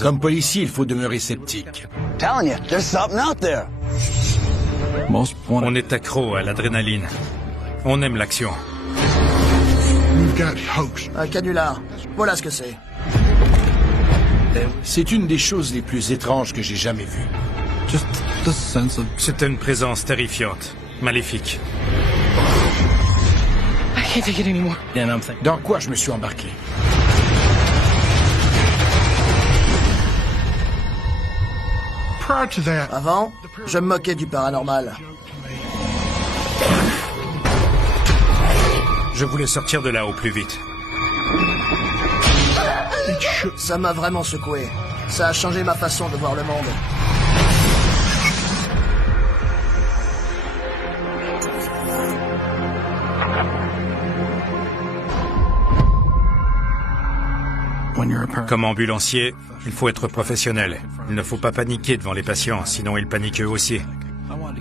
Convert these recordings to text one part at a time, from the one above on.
Comme policier, il faut demeurer sceptique. Telling you, there's something out there. On est accro à l'adrénaline. On aime l'action. Un canular. Voilà ce que c'est. C'est une des choses les plus étranges que j'ai jamais vues. C'était une présence terrifiante, maléfique. Dans quoi je me suis embarqué? Avant, je me moquais du paranormal. Je voulais sortir de là au plus vite. Ça m'a vraiment secoué. Ça a changé ma façon de voir le monde. Comme ambulancier, il faut être professionnel. Il ne faut pas paniquer devant les patients, sinon ils paniquent eux aussi.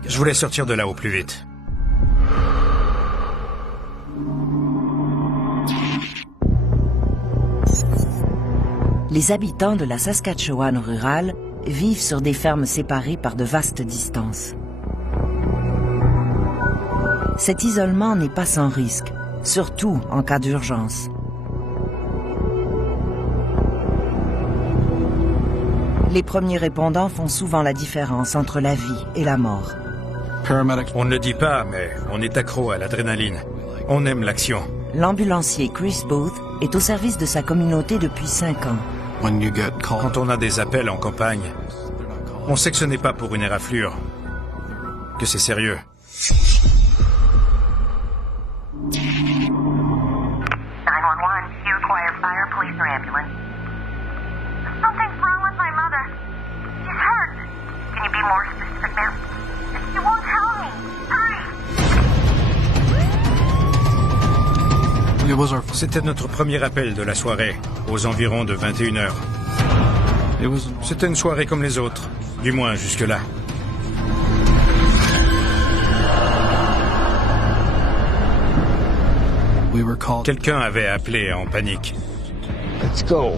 Je voulais sortir de là au plus vite. Les habitants de la Saskatchewan rurale vivent sur des fermes séparées par de vastes distances. Cet isolement n'est pas sans risque, surtout en cas d'urgence. Les premiers répondants font souvent la différence entre la vie et la mort. On ne le dit pas, mais on est accro à l'adrénaline. On aime l'action. L'ambulancier Chris Booth est au service de sa communauté depuis 5 ans. Quand on a des appels en campagne, on sait que ce n'est pas pour une éraflure, que c'est sérieux. 911, you require fire, police, or ambulance. Something's wrong with my mother. She's hurt. Can you be more specific, ma'am? She won't tell me. Hurry! C'était notre premier appel de la soirée, aux environs de 21h. C'était une soirée comme les autres, du moins jusque-là. Quelqu'un avait appelé en panique. Let's go.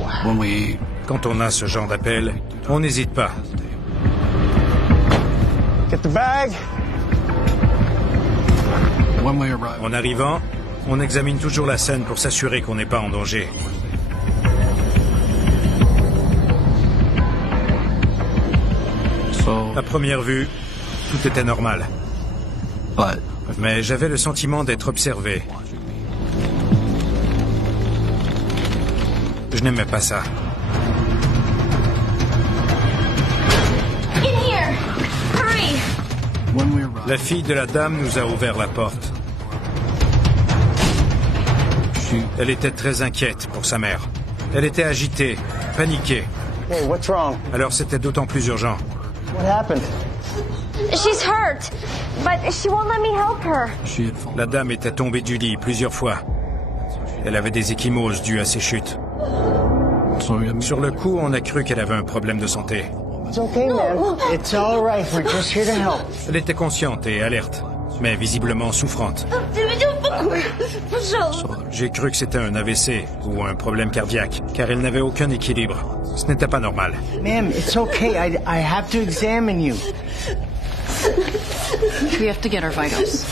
Quand on a ce genre d'appel, on n'hésite pas. Get the bag. En arrivant, on examine toujours la scène pour s'assurer qu'on n'est pas en danger. À première vue, tout était normal. Mais j'avais le sentiment d'être observé. Je n'aimais pas ça. In here! Hurry! La fille de la dame nous a ouvert la porte. Elle était très inquiète pour sa mère. Elle était agitée, paniquée. Hey, what's wrong? Alors c'était d'autant plus urgent. What happened? She's hurt, but she won't let me help her. La dame était tombée du lit plusieurs fois. Elle avait des ecchymoses dues à ses chutes. Sur le coup, on a cru qu'elle avait un problème de santé. It's okay, man. It's all right. We're just here to help. Elle était consciente et alerte, mais visiblement souffrante. J'ai cru que c'était un AVC ou un problème cardiaque, car elle n'avait aucun équilibre. Ce n'était pas normal. Ma'am, it's okay. I have to examine you. We have to get her vitals.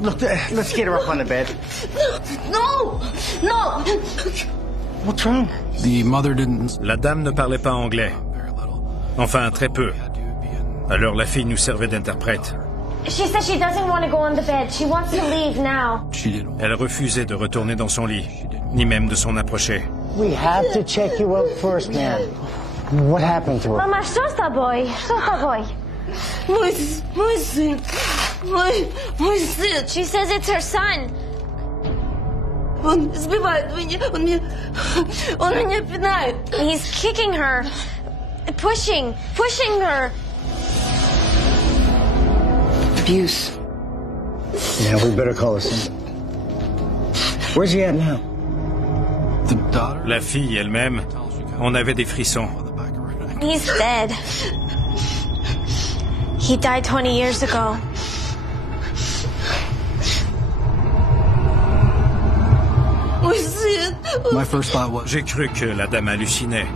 Look, let's get her up on the bed. No! No! What's wrong? La dame ne parlait pas anglais. Enfin, très peu. Alors la fille nous servait d'interprète. She said she doesn't want to go on the bed. She wants to leave now. Elle refusait de retourner dans son lit, ni même de s'en approcher. We have to check you out first, man. What happened to her? Mama, что с тобой? Что с тобой? Мой сын. Мой сын. She says it's her son. Он сбивает меня. Он меня пинает. He's kicking her. Pushing her. Abuse. Yeah, we better call her son. Where's he at now? La fille elle-même, on avait des frissons. He's dead. He died 20 years ago. My first thought was, J'ai cru que la dame hallucinait,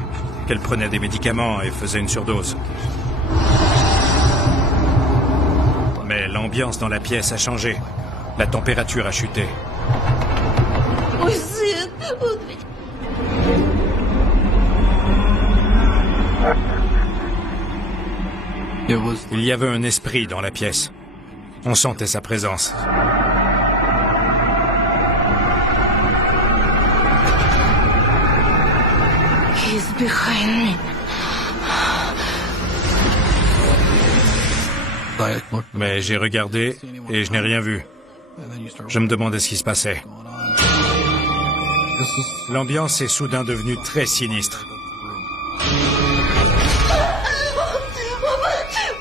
qu'elle prenait des médicaments et faisait une surdose. Mais l'ambiance dans la pièce a changé. La température a chuté. Мой сын! Он меня... it was Il y avait un esprit dans la pièce. On sentait sa présence. He's behind me. I looked, Mais j'ai regardé et je n'ai rien vu. and then you start. Je me demandais ce qui se passait. This is L'ambiance est soudain devenue très sinistre.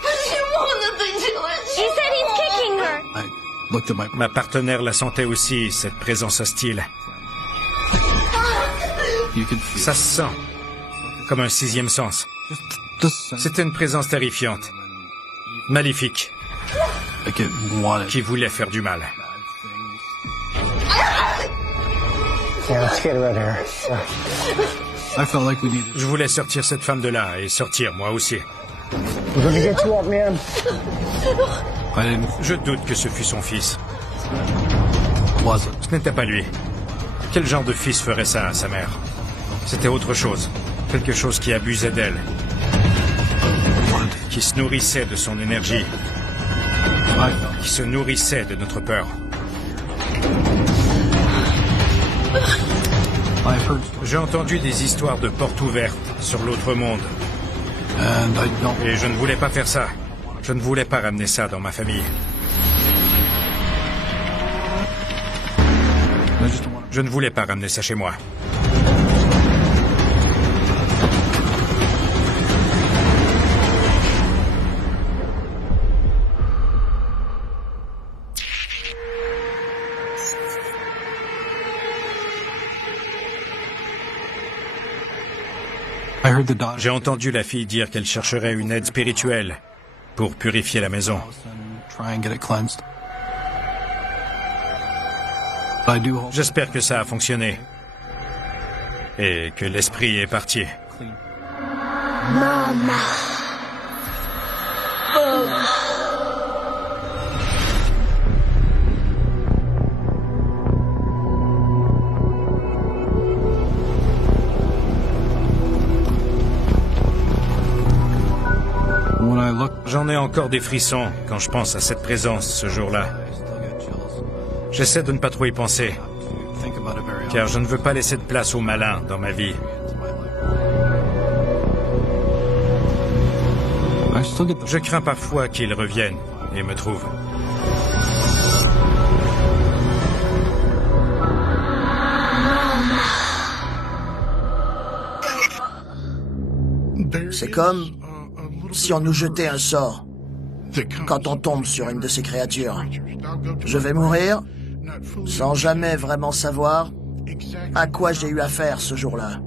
Почему он это делает? He said he's kicking her. I looked at my. Ma partenaire la sentait aussi, cette présence hostile. You could feel Ça se sent, comme un sixième sens. the sense C'était une présence terrifiante, maléfique, like it wanted qui voulait faire du mal. Yeah, let's get her out of here. I felt like we needed. Je voulais sortir cette femme de là et sortir moi aussi. We're gonna get you up, man. I didn't. Je doute que ce fût son fils. Wasn't. Ce n'était pas lui. Quel genre de fils ferait ça à sa mère? C'était autre chose. Quelque chose qui abusait d'elle, qui se nourrissait de son énergie, I felt. qui se nourrissait de notre peur. I've heard, J'ai entendu des histoires de portes ouvertes sur l'autre monde. and I don't. Et je ne voulais pas faire ça. Je ne voulais pas ramener ça dans ma famille. I just don't want Je ne voulais pas ramener ça chez moi. I heard the daughter J'ai entendu la fille dire qu'elle chercherait une aide spirituelle pour purifier la maison. and try and get it cleansed. I do hope J'espère que ça a fonctionné. Et que l'esprit est parti. clean. When I look, J'en ai encore des frissons quand je pense à cette présence ce jour-là. I still get chills. J'essaie de ne pas trop y penser, To think about it very car je ne veux pas laisser de place au malin dans ma vie. into my life. I still get the Je crains parfois qu'il revienne et me trouve. C'est comme si on nous jetait un sort quand on tombe sur une de ces créatures. Je vais mourir sans jamais vraiment savoir à quoi j'ai eu affaire ce jour-là.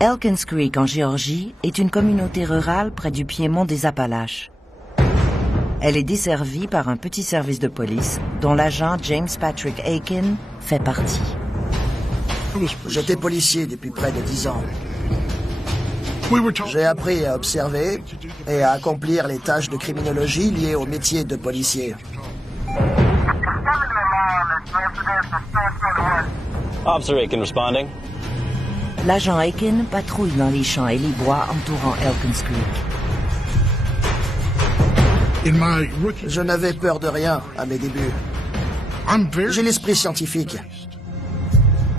Elkins Creek, en Géorgie, est une communauté rurale près du piémont des Appalaches. Elle est desservie par un petit service de police dont l'agent James Patrick Aiken fait partie. J'étais policier depuis près de 10 ans. J'ai appris à observer et à accomplir les tâches de criminologie liées au métier de policier. Officer Aiken responding. L'agent Aiken patrouille dans les champs et les bois entourant Elkins Creek. Je n'avais peur de rien à mes débuts. J'ai l'esprit scientifique,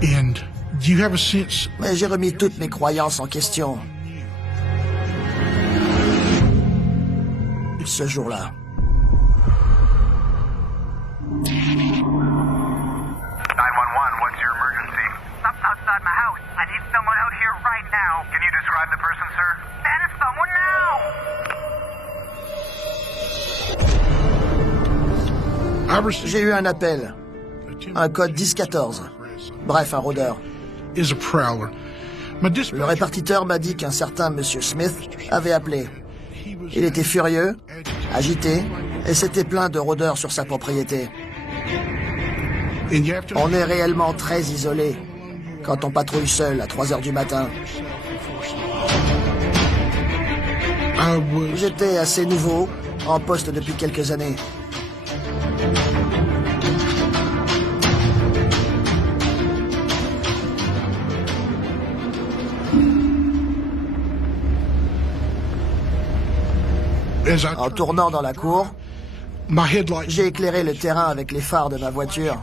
mais j'ai remis toutes mes croyances en question. Ce jour-là. 911, what's your emergency? Something outside my house. I need someone out here right now. Can you describe the person, sir? Send someone now! J'ai eu un appel. Un code 1014. Bref, un rôdeur. Le répartiteur m'a dit qu'un certain Monsieur Smith avait appelé. Il était furieux, agité, et s'était plaint de rôdeurs sur sa propriété. On est réellement très isolé quand on patrouille seul à 3 heures du matin. J'étais assez nouveau, en poste depuis quelques années. En tournant dans la cour, j'ai éclairé le terrain avec les phares de ma voiture.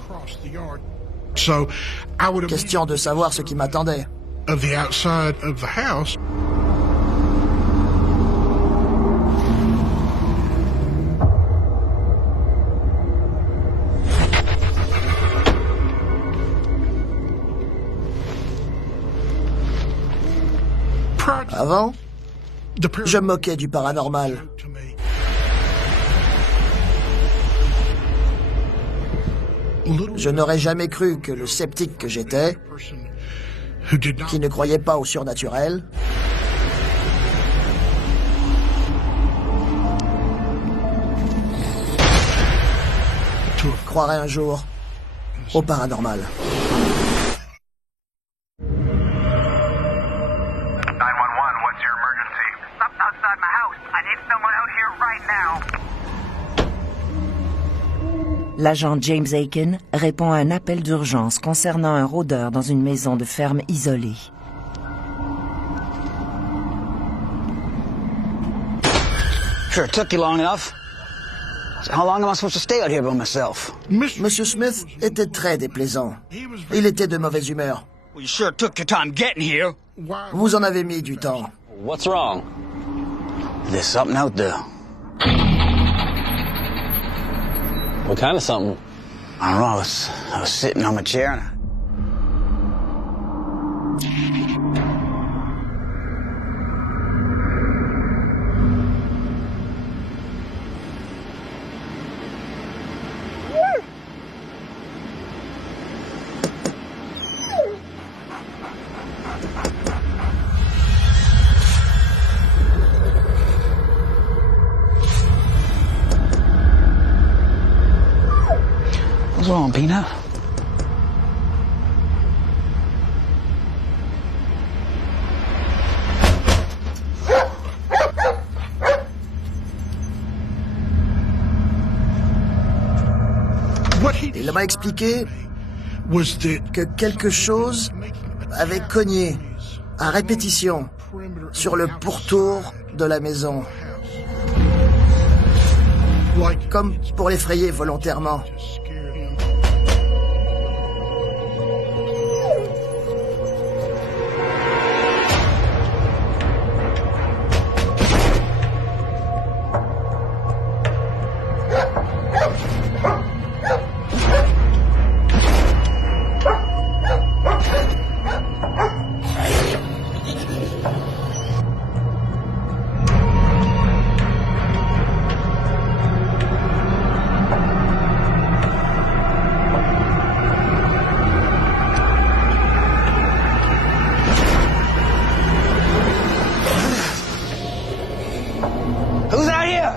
Question de savoir ce qui m'attendait. Avant, je me moquais du paranormal. Je n'aurais jamais cru que le sceptique que j'étais, qui ne croyait pas au surnaturel, croirait un jour au paranormal. 911, what's your emergency? Something outside my house. I need someone out here right now. L'agent James Aiken répond à un appel d'urgence concernant un rôdeur dans une maison de ferme isolée. Sure, it took you long enough. So how long am I supposed to stay out here by myself? Monsieur Smith était très déplaisant. Il était de mauvaise humeur. Well, you sure took your time getting here. Vous en avez mis du temps. What's wrong? There's something out there. What kind of something? I don't know, I was sitting on my chair and What's wrong, Peanut? Il m'a expliqué que quelque chose avait cogné à répétition sur le pourtour de la maison. Comme pour l'effrayer volontairement. Who's out here?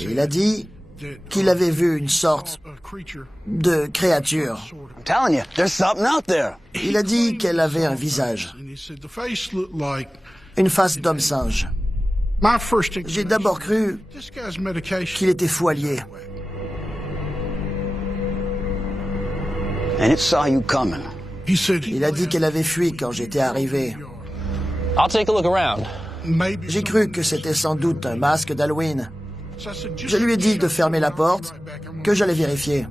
Il a dit qu'il avait vu une sorte de créature. I'm telling you, there's something out there. Il a dit qu'elle avait un visage, une face d'homme singe. J'ai d'abord cru qu'il était fou allié. And it saw you coming. Il a dit qu'elle avait fui quand j'étais arrivé. I'll take a look around. J'ai cru que c'était sans doute un masque d'Halloween. Je lui ai dit de fermer la porte, que j'allais vérifier.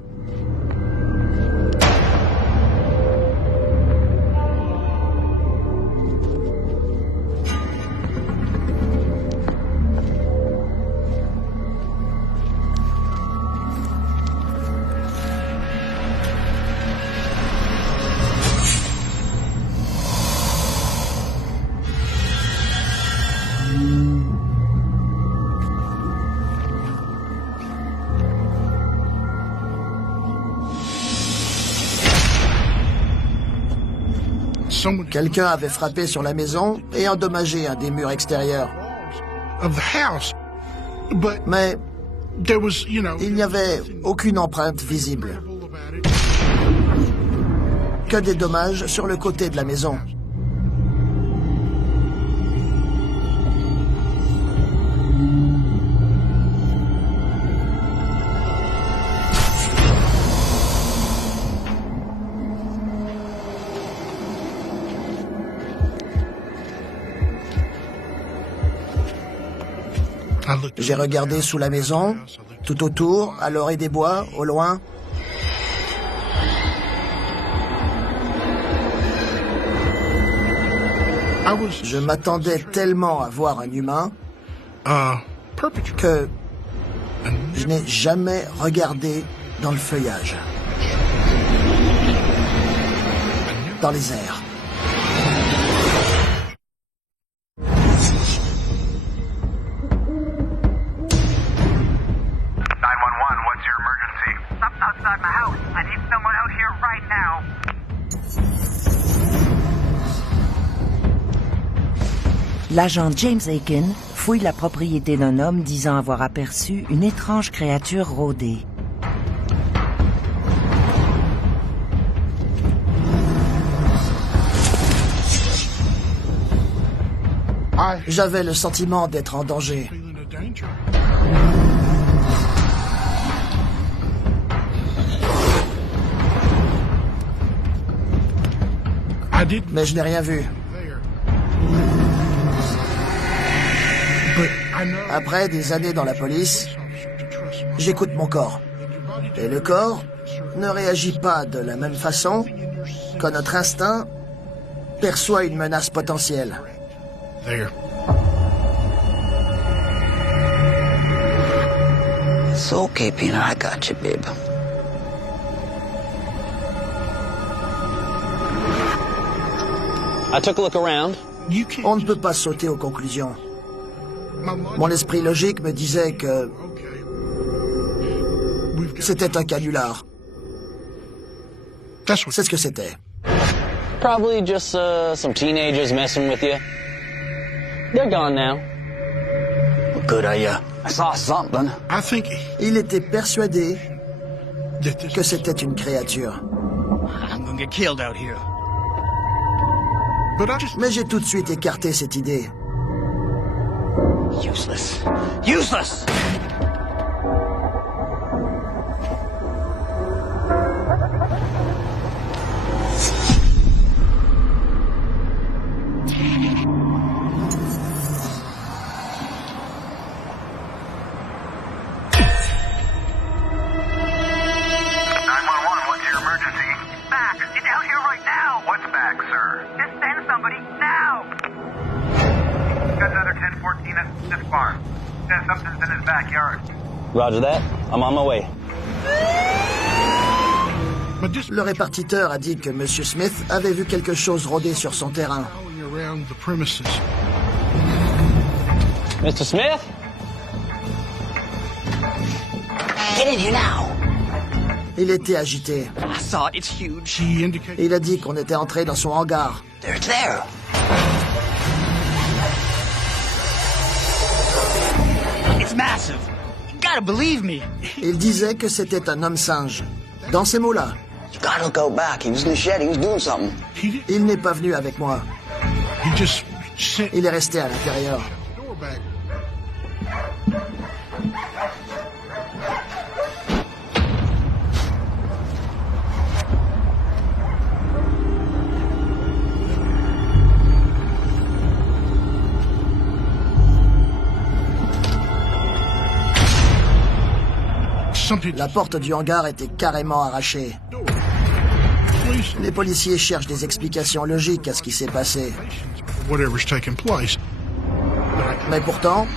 Quelqu'un avait frappé sur la maison et endommagé un des murs extérieurs. Mais il n'y avait aucune empreinte visible. Que des dommages sur le côté de la maison. J'ai regardé sous la maison, tout autour, à l'orée des bois, au loin. Je m'attendais tellement à voir un humain que je n'ai jamais regardé dans le feuillage, dans les airs. Outside my house. I need someone out here right now. L'agent James Aiken fouille la propriété d'un homme disant avoir aperçu une étrange créature rôder. J'avais le sentiment d'être en danger. Mais je n'ai rien vu. Après des années dans la police, j'écoute mon corps. Et le corps ne réagit pas de la même façon quand notre instinct perçoit une menace potentielle. It's okay, Peanut. I got you, babe. I took a look around. On ne peut pas sauter aux conclusions. Mon esprit logique me disait que c'était un canular. C'est ce que c'était. Probably just some teenagers messing with you. They're gone now. Good idea. I saw something. Il était persuadé que c'était une créature. I'm gonna get killed out here. Mais j'ai tout de suite écarté cette idée. Useless. Useless! Roger that. I'm on my way. Le répartiteur a dit que M. Smith avait vu quelque chose rôder sur son terrain. Mr. Smith? Get in here now. Il était agité. I saw it. It's huge. Il a dit qu'on était entré dans son hangar. They're there. It's massive. You gotta believe me. Il disait que c'était un homme singe. Dans ces mots-là. You gotta go back. He was in the shed. He was doing something. Il n'est pas venu avec moi. Il est resté à l'intérieur. La porte du hangar était carrément arrachée. Les policiers cherchent des explications logiques à ce qui s'est passé. Mais pourtant,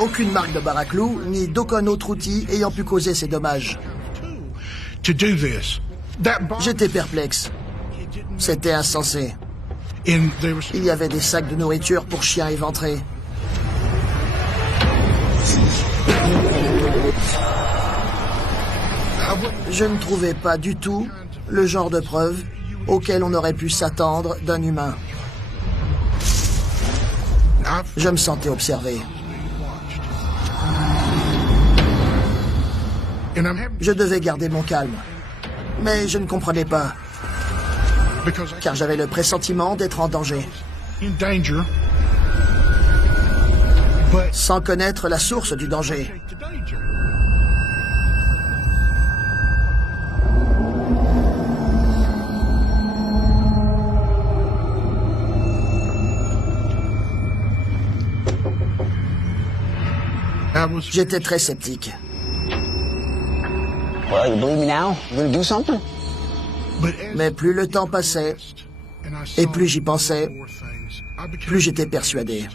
aucune marque de baraclou, ni d'aucun autre outil ayant pu causer ces dommages. J'étais perplexe. C'était insensé. Il y avait des sacs de nourriture pour chiens éventrés. Je ne trouvais pas du tout le genre de preuve auquel on aurait pu s'attendre d'un humain. Je me sentais observé. Je devais garder mon calme. Mais je ne comprenais pas. Car j'avais le pressentiment d'être en danger. Sans connaître la source du danger. J'étais très sceptique. Well, you believe me now? You gonna do something? Mais plus le temps passait, et plus j'y pensais, plus j'étais persuadé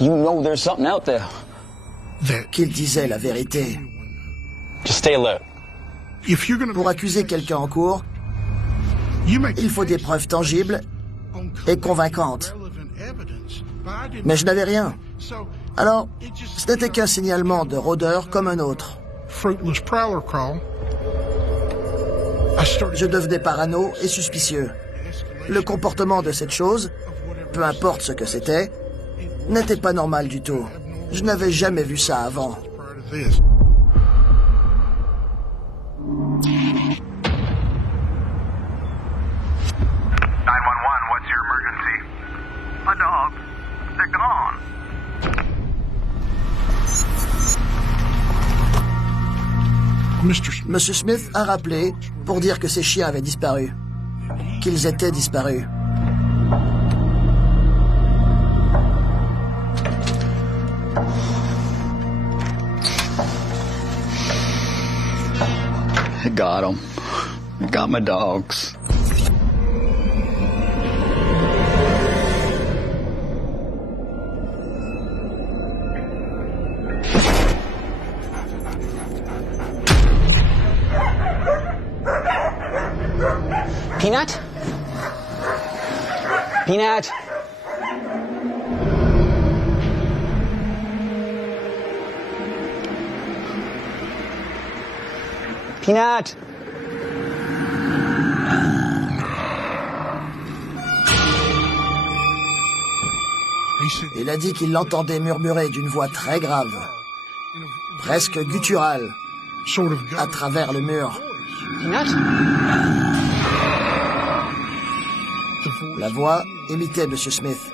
You know there's something out there. qu'il disait la vérité. Just stay alert. Pour accuser quelqu'un en cours, il faut des preuves tangibles et convaincantes. Mais je n'avais rien. Alors, ce n'était qu'un signalement de rôdeur comme un autre. Je devenais parano et suspicieux. Le comportement de cette chose, peu importe ce que c'était, n'était pas normal du tout. Je n'avais jamais vu ça avant. What's your emergency? My dogs, they're gone. Monsieur Smith a rappelé pour dire que ses chiens avaient disparu. Qu'ils étaient disparus. I got them. I got my dogs. Peanut? Peanut? Peanut? Il a dit qu'il l'entendait murmurer d'une voix très grave, presque gutturale, à travers le mur. Peanut? La voix imitait M. Smith.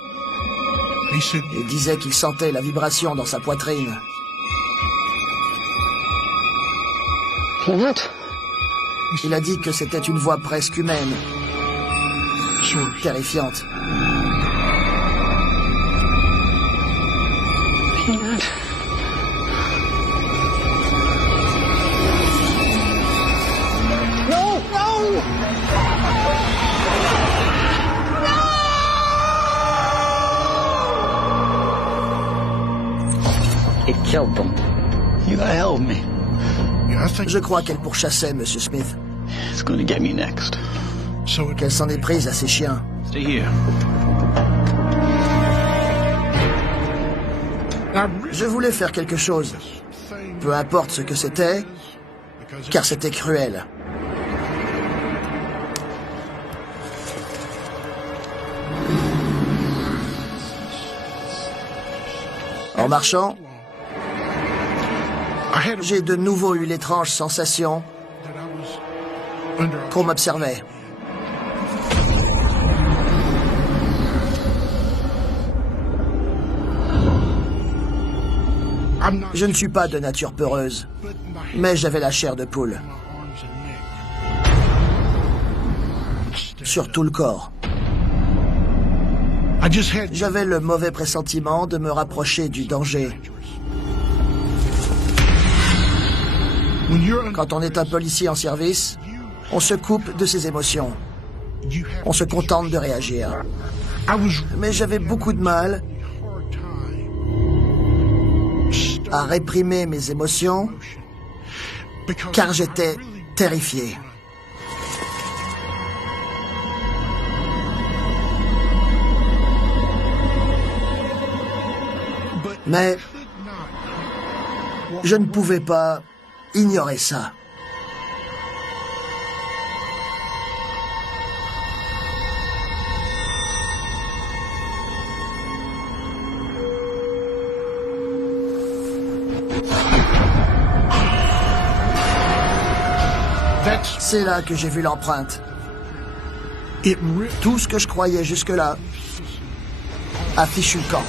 Il disait qu'il sentait la vibration dans sa poitrine. Peanut? Il a dit que c'était une voix presque humaine, terrifiante. Peanut? No! No! It killed them. You gotta help me. Je crois qu'elle pourchassait M. Smith. It's gonna get me next. Qu'elle s'en est prise à ses chiens. Stay here. Je voulais faire quelque chose. Peu importe ce que c'était, car c'était cruel. En marchant, j'ai de nouveau eu l'étrange sensation qu'on m'observait. Je ne suis pas de nature peureuse, mais j'avais la chair de poule. Sur tout le corps. J'avais le mauvais pressentiment de me rapprocher du danger. Quand on est un policier en service, on se coupe de ses émotions. On se contente de réagir. Mais j'avais beaucoup de mal à réprimer mes émotions, car j'étais terrifié. Mais je ne pouvais pas ignorer ça. C'est là que j'ai vu l'empreinte. Tout ce que je croyais jusque-là a fichu le camp.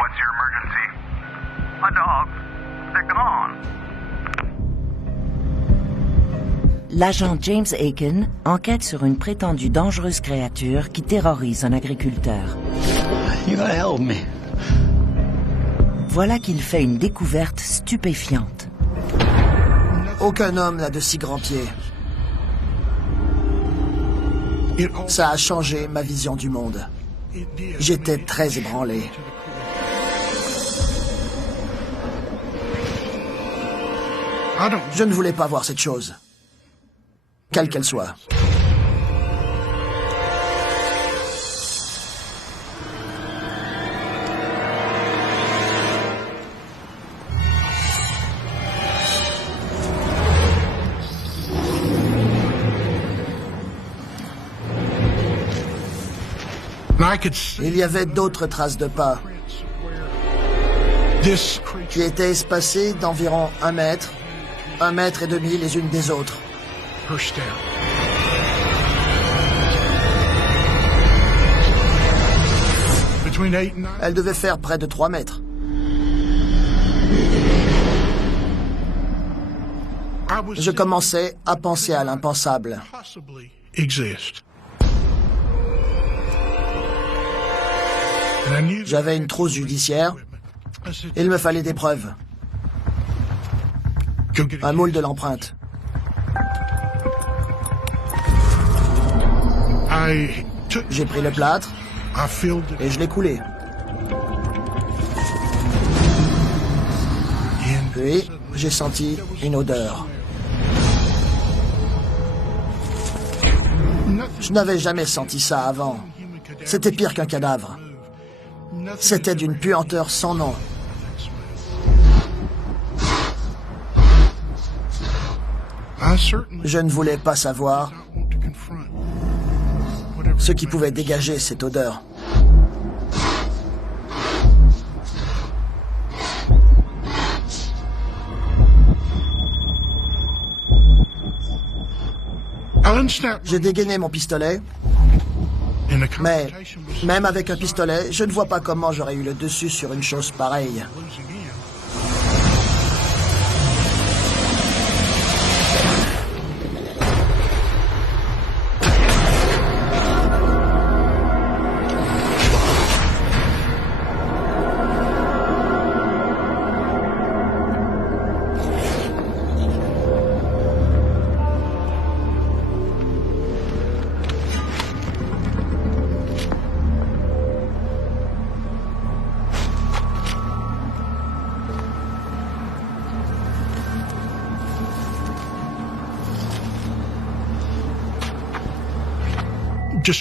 What's your emergency? My dogs, they're gone. L'agent James Aiken enquête sur une prétendue dangereuse créature qui terrorise un agriculteur. You gotta help me. Voilà qu'il fait une découverte stupéfiante. Aucun homme n'a de si grands pieds. Ça a changé ma vision du monde. J'étais très ébranlé. Je ne voulais pas voir cette chose, quelle qu'elle soit. Il y avait d'autres traces de pas qui étaient espacées d'environ 1 mètre, 1,5 mètres les unes des autres. Elle devait faire près de 3 mètres. Je commençais à penser à l'impensable. J'avais une trousse judiciaire. Il me fallait des preuves. Un moule de l'empreinte. J'ai pris le plâtre et je l'ai coulé. Puis, j'ai senti une odeur. Je n'avais jamais senti ça avant. C'était pire qu'un cadavre. C'était d'une puanteur sans nom. Je ne voulais pas savoir ce qui pouvait dégager cette odeur. J'ai dégainé mon pistolet, mais même avec un pistolet, je ne vois pas comment j'aurais eu le dessus sur une chose pareille.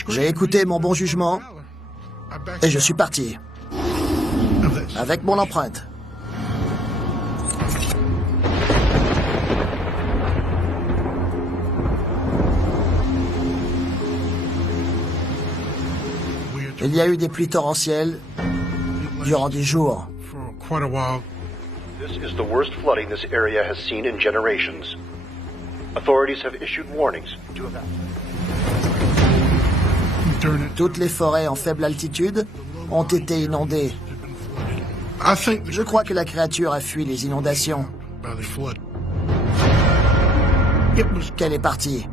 J'ai écouté mon bon jugement et je suis parti. Avec mon empreinte. Il y a eu des pluies torrentielles durant des jours. This is the worst flooding this area has seen in generations. Authorities have issued warnings to evacuate. Toutes les forêts en faible altitude ont été inondées. Je crois que la créature a fui les inondations. Qu'elle est partie.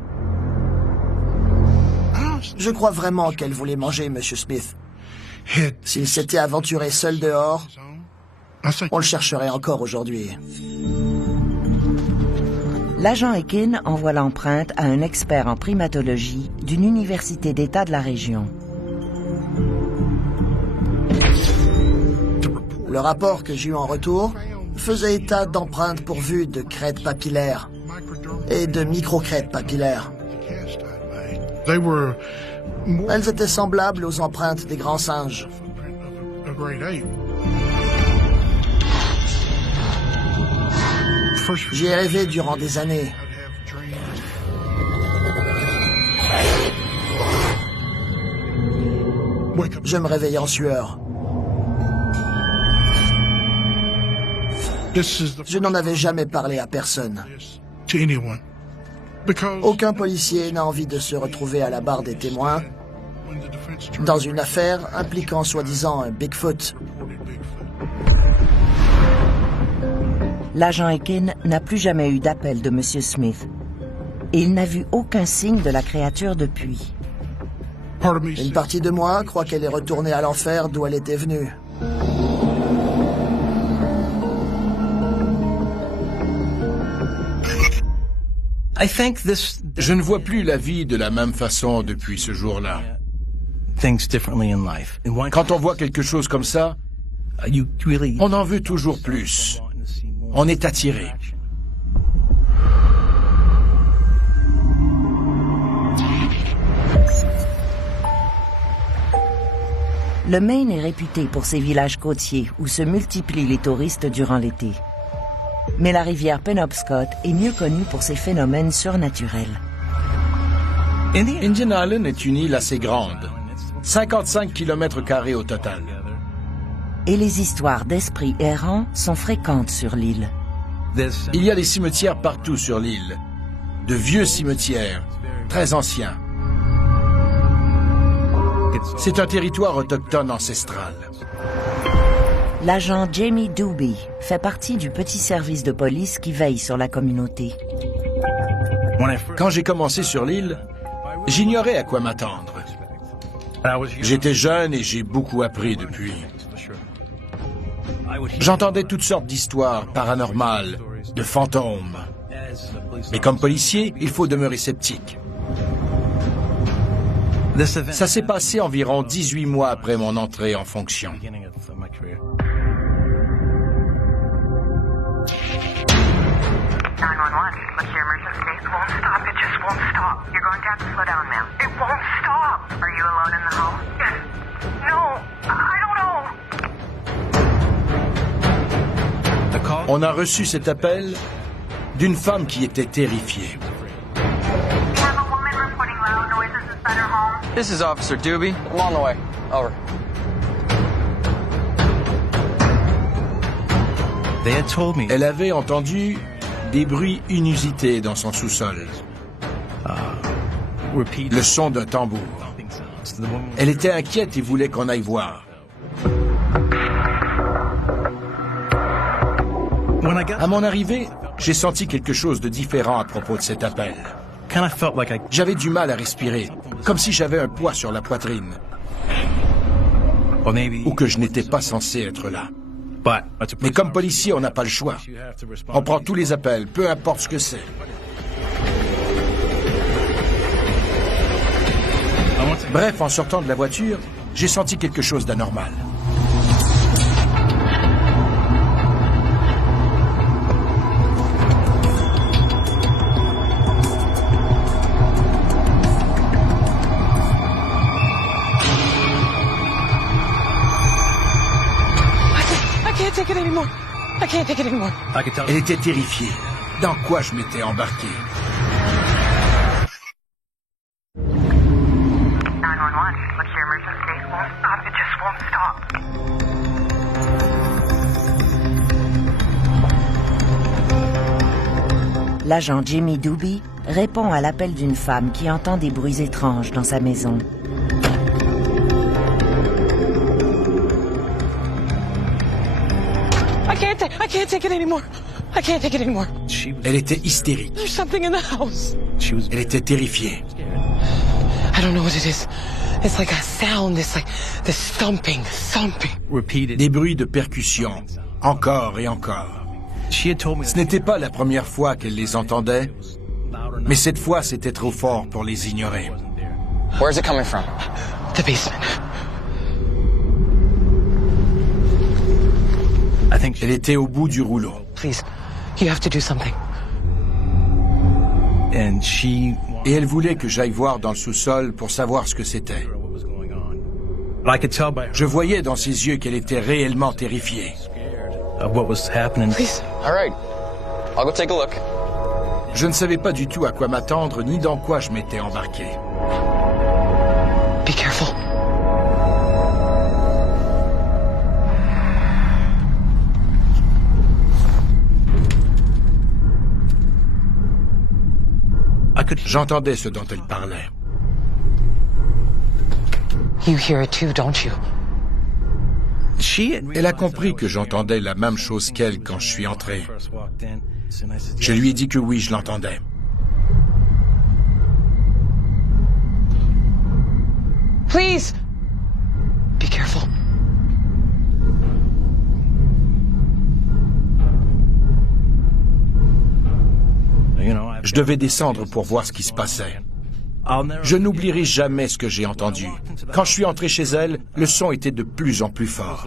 Je crois vraiment qu'elle voulait manger Monsieur Smith. S'il s'était aventuré seul dehors, on le chercherait encore aujourd'hui. L'agent Aiken envoie l'empreinte à un expert en primatologie d'une université d'État de la région. Le rapport que j'ai eu en retour faisait état d'empreintes pourvues de crêtes papillaires et de micro-crêtes papillaires. Elles étaient semblables aux empreintes des grands singes. J'y ai rêvé durant des années. Je me réveillais en sueur. Je n'en avais jamais parlé à personne. Aucun policier n'a envie de se retrouver à la barre des témoins dans une affaire impliquant soi-disant un Bigfoot. L'agent Aiken n'a plus jamais eu d'appel de M. Smith. Et il n'a vu aucun signe de la créature depuis. Une partie de moi croit qu'elle est retournée à l'enfer d'où elle était venue. Je ne vois plus la vie de la même façon depuis ce jour-là. Quand on voit quelque chose comme ça, on en veut toujours plus. On est attiré. Le Maine est réputé pour ses villages côtiers où se multiplient les touristes durant l'été. Mais la rivière Penobscot est mieux connue pour ses phénomènes surnaturels. Indian Island est une île assez grande, 55 km² au total. Et les histoires d'esprits errants sont fréquentes sur l'île. Il y a des cimetières partout sur l'île, de vieux cimetières, très anciens. C'est un territoire autochtone ancestral. L'agent Jamie Doobie fait partie du petit service de police qui veille sur la communauté. Quand j'ai commencé sur l'île, j'ignorais à quoi m'attendre. J'étais jeune et j'ai beaucoup appris depuis. J'entendais toutes sortes d'histoires paranormales, de fantômes. Mais comme policier, il faut demeurer sceptique. Ça s'est passé environ 18 mois après mon entrée en fonction. On a reçu cet appel d'une femme qui était terrifiée. This is Officer Doobie. I'm on the way. Over. Elle avait entendu des bruits inusités dans son sous-sol. Le son d'un tambour. Elle était inquiète et voulait qu'on aille voir. À mon arrivée, j'ai senti quelque chose de différent à propos de cet appel. J'avais du mal à respirer, comme si j'avais un poids sur la poitrine. Ou que je n'étais pas censé être là. Mais comme policier, on n'a pas le choix. On prend tous les appels, peu importe ce que c'est. Bref, en sortant de la voiture, j'ai senti quelque chose d'anormal. Elle était terrifiée. Dans quoi je m'étais embarqué? L'agent Jamie Doobie répond à l'appel d'une femme qui entend des bruits étranges dans sa maison. Elle était hystérique. Elle était terrifiée. Des bruits de percussion, encore et encore. Ce n'était pas la première fois qu'elle les entendait, mais cette fois, c'était trop fort pour les ignorer. Where's it coming from? The basement. Elle était au bout du rouleau. Please, you have to do something. Et elle voulait que j'aille voir dans le sous-sol pour savoir ce que c'était. Je voyais dans ses yeux qu'elle était réellement terrifiée. Please. All right. I'll go take a look. Je ne savais pas du tout à quoi m'attendre ni dans quoi je m'étais embarqué. Be careful. J'entendais ce dont elle parlait. You hear it too, don't you? Elle a compris que j'entendais la même chose qu'elle quand je suis entré. Je lui ai dit que oui, je l'entendais. Please! Be careful. Je devais descendre pour voir ce qui se passait. Je n'oublierai jamais ce que j'ai entendu. Quand je suis entré chez elle, le son était de plus en plus fort.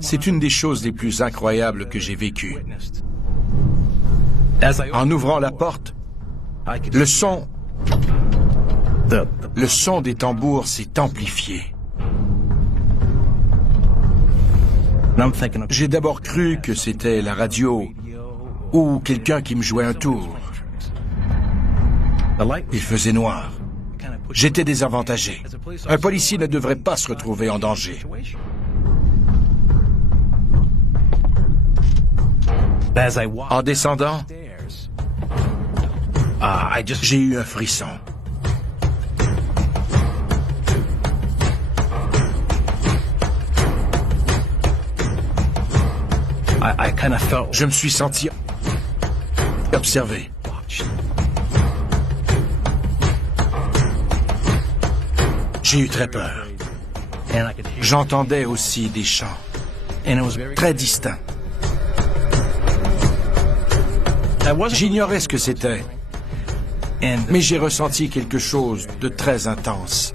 C'est une des choses les plus incroyables que j'ai vécues. En ouvrant la porte, le son des tambours s'est amplifié. J'ai d'abord cru que c'était la radio ou quelqu'un qui me jouait un tour. Il faisait noir. J'étais désavantagé. Un policier ne devrait pas se retrouver en danger. En descendant, j'ai eu un frisson. Je me suis senti observé. J'ai eu très peur. J'entendais aussi des chants, très distincts. J'ignorais ce que c'était, mais j'ai ressenti quelque chose de très intense.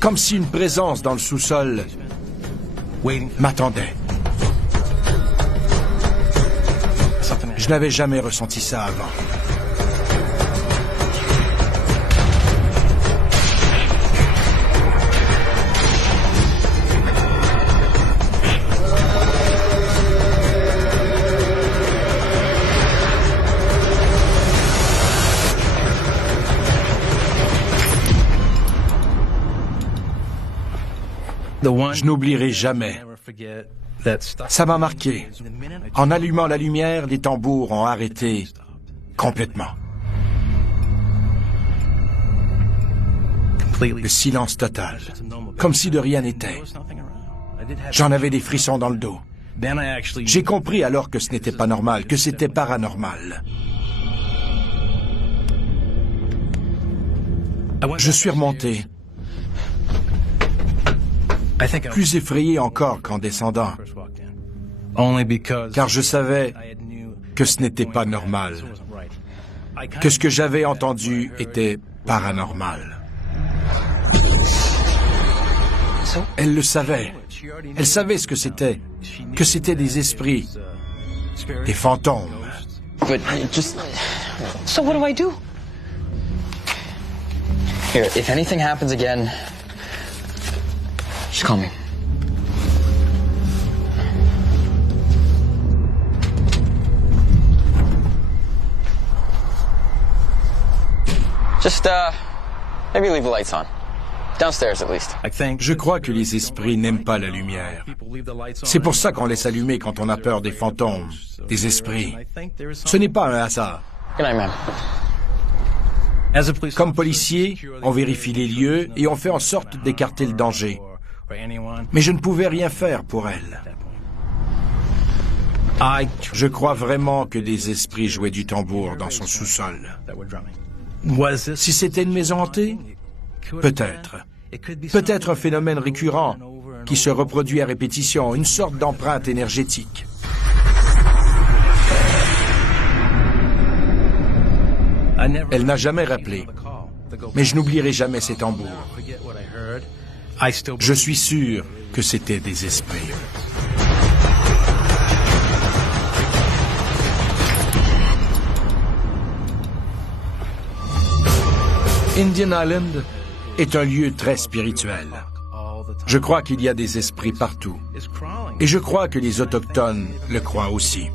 Comme si une présence dans le sous-sol m'attendait. Je n'avais jamais ressenti ça avant. Je n'oublierai jamais. Ça m'a marqué. En allumant la lumière, les tambours ont arrêté complètement. Le silence total, comme si de rien n'était. J'en avais des frissons dans le dos. J'ai compris alors que ce n'était pas normal, que c'était paranormal. Je suis remonté. Plus effrayé encore qu'en descendant, car je savais que ce n'était pas normal, que ce que j'avais entendu était paranormal. Elle le savait. Elle savait ce que c'était des esprits, des fantômes. So what do I do? Here, if anything happens again, just call me. Just, maybe leave the lights on. Downstairs, at least. Je crois que les esprits n'aiment pas la lumière. C'est pour ça qu'on laisse allumer quand on a peur des fantômes, des esprits. Ce n'est pas un hasard. Good night, ma'am. Comme policier, on vérifie les lieux et on fait en sorte d'écarter le danger. Mais je ne pouvais rien faire pour elle. Je crois vraiment que des esprits jouaient du tambour dans son sous-sol. Si c'était une maison hantée, peut-être. Peut-être un phénomène récurrent qui se reproduit à répétition, une sorte d'empreinte énergétique. Elle n'a jamais rappelé, mais je n'oublierai jamais ces tambours. Je suis sûr que c'était des esprits. Indian Island est un lieu très spirituel. Je crois qu'il y a des esprits partout. Et je crois que les Autochtones le croient aussi.